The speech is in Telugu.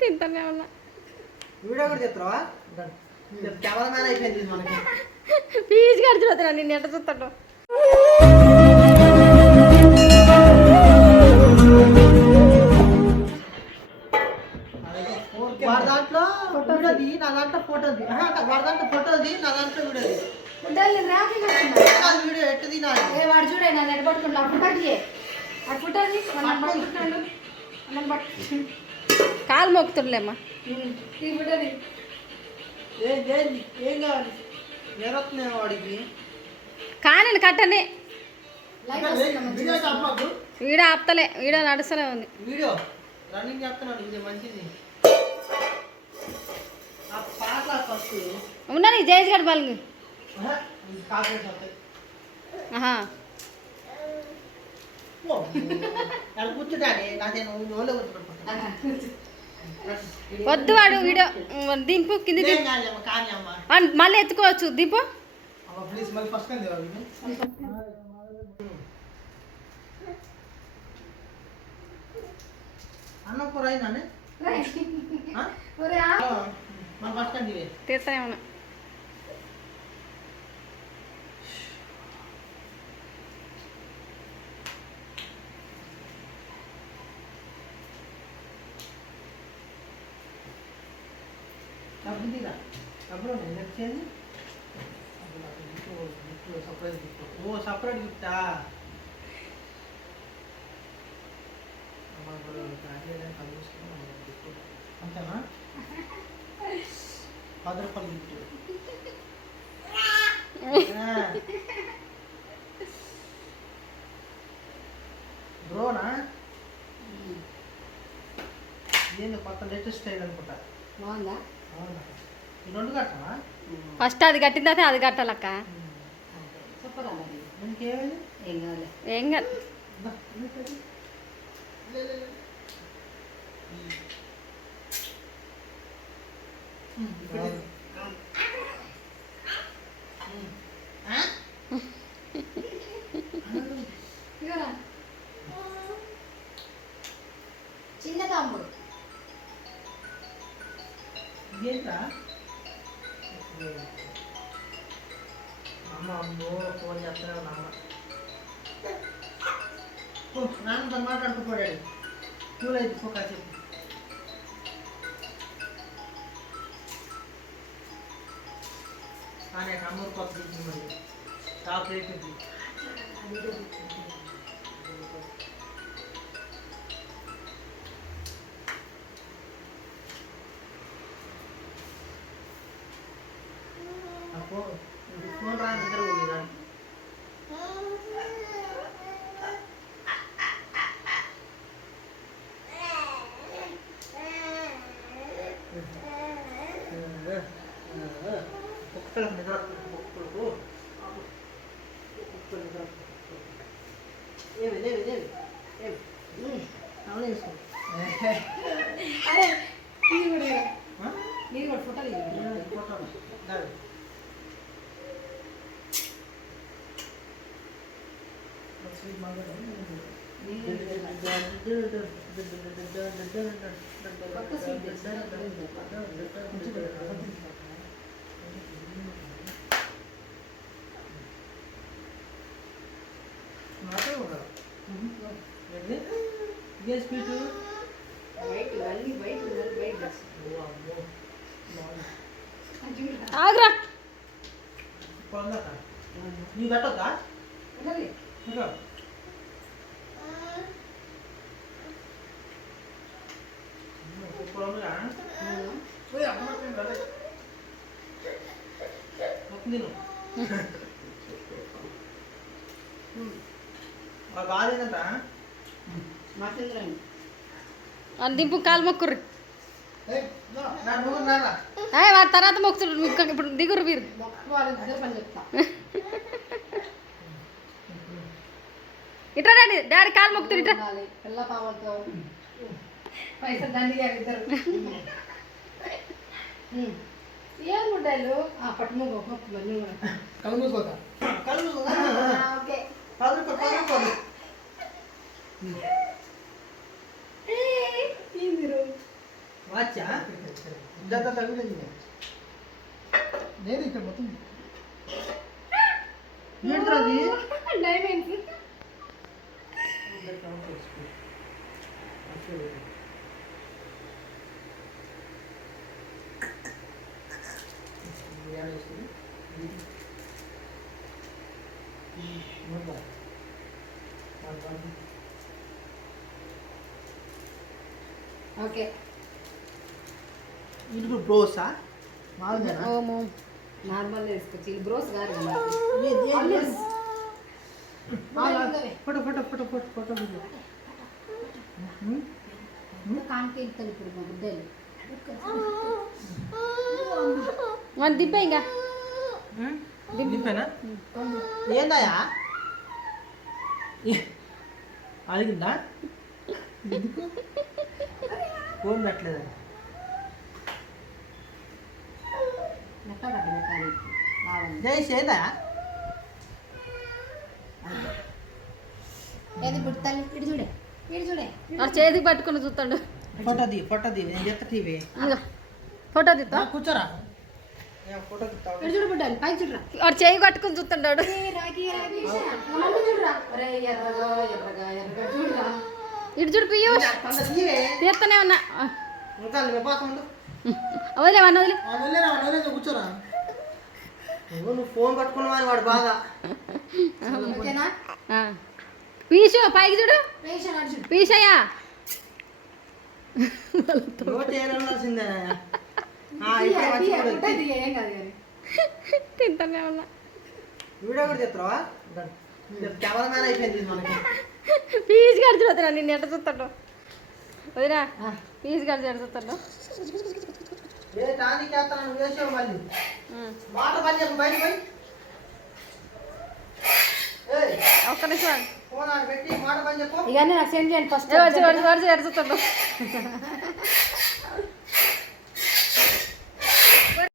తింటానే ఉన్నా. వీడియో కూడా చెప్తావా? కెమెరామ్యాన్ అయిపోయింది మనకి. పీజ్ గడిచిపోతున్నా నిన్ను ఎట్ట చూస్తాడు. వాడి దాంట్లో వీడియోది, నా దాంట్లో ఫోటోది. వాడి దాంట్లో ఫోటోది, నా దాంట్లో వీడియోది. వీడియో ఎట్టుది వాడు చూడే నన్ను ఎట్ట పట్టుకుంటా ఫోటోది కాలు మొక్కుతుండలేమ్మా. ఏం కావాలి? నేరొస్తున్నాయి వాడికి. కానీ కట్టని వీడియో ఆపుతలే, వీడియో నడుస్తూనే ఉంది. వీడియో రన్నింగ్ చేస్తున్నాడు. ఇది మంచిది. ఉన్నా నీ జయేష్ గడ్ బల్గు వద్దు వాడు వీడియో దింపు కింది మళ్ళీ ఎత్తుకోవచ్చు. దింపు అన్నం కూర అయినా తీస్తానే ఉన్నా. సపరేట్ గిఫ్టా? అంతేనా? 10 రూపాయలు గిఫ్ట్. బ్రోనా? ఏంది కొత్త లేటెస్ట్ స్టైల్ అనుకుంటా. బాగుందా? ఈ 2 కట్టమా? ఫస్ట్ అది కట్టిన తర్వాత అది కట్టాలక్క. ఏం కాదు. చిన్న తమ్ముడు ఏంట్రా? అమ్మ అమ్మో ఫోన్ చేస్తున్నాడు నాన్న. నాన్నతో మాట్లాడుకుపోయాడు. కూల్ అయితే పో కాసేపు. కానీ అమ్మూరు కొత్త తీసుకుంది మరి టాప్ రేట్ ఇది. ఫోన్ రా నిద్ర పోయిందా? కుక్కలకు నిద్ర కుక్కలకు నిద్ర ఏమి లేవి లేవి ఏమి అవును వేసుకో. మీరు కూడా ఫోటోలు ఫోటోలు ఆగ్రా నీ పెట్టొద్దా? బాగాలేదంట. దింపు కాలు మొక్కుర్రి. వాడి తర్వాత మొక్కుతుడు. ఇప్పుడు దిగురు మీరు. ఇట్లా డాడీ డాడీ కాలు మొక్కుతురు. ఇట్లా పైసలు దండి ఇద్దరు ఏం గుడ్డాలు పట్టు మొక్క కళ్ళు మూసుకోతా. కళ్ళు ఓకే 10 రూపాయలు వాచా జత తగిలింది లేదు ఇక్కడ మొత్తం ఏంట్రది డైమండ్స్ ఓకే ఇది బ్రోసా మాల్దేనా ఓమో నార్మల్ వేసుకోవచ్చు ఇది బ్రోస్ కాదు కదా. Photo photo photo photo photo video కాంతి ఇస్తుంది ఇప్పుడు మా బుడ్డలు మన దిబ్బ ఇంకా దింపేనా ఏందయ్యా అడిగిందా ఎందుకు ఫోన్ పెట్టలేదా నెట్టగడ్డ పెట్టాలి బాగుంది. జైస్ ఏందా ఏది బుట్టలు ఇటు చూడే ఇటు చూడే ఆ చేతికి పట్టుకుని చూస్తాడు ఫోటో ది నేను చెత్త టీవీ ఇంకా ఫోటో తీస్తా కూర్చోరా ఫోటో తీస్తావు ఇటు చూడు బుడ్డలు పైకి చూడరా వాడు చేయి పట్టుకుని చూస్తుంటాడు రాగి రాగి మమ్మల్ని చూడరా అరే ఎర్రగా ఎర్రగా ఎర్రగా చూడరా ఇటు చూడు పీయూష్ తీస్తూనే ఉన్నా వదిలే వన్ వదిలే కూర్చోరా నువ్వు ఫోన్ పట్టుకున్న వాడు బాగా ఓకేనా పీషు పైకి చూడు రేషన్ అటు చూడు పీషయ్యా నోటి ఏనాల్సిందే ఉంటుంది ఏం కాదు కానీ తింటానే ఉన్నా వీడియో కూడా చెప్తావా కెమెరా మ్యాన్ అయిపోయింది మనకి పీస్ గారు చూడతా నిన్ను ఎట్ట చూస్తాడు వదినా పీస్ గారు చూస్తాడు ఏ టానిక్ చేస్తాను నువ్వు వేసావు మళ్ళీ వాటర్ పని చెప్పు బయట పోయి ఒక్క నిమిషం ఫోన్ ఆడ పెట్టి మాట పని చెప్పు ఇవన్నీ నాకు సెండ్ చేయండి ఫస్ట్ వాడు ఎట్ట చూస్తాడు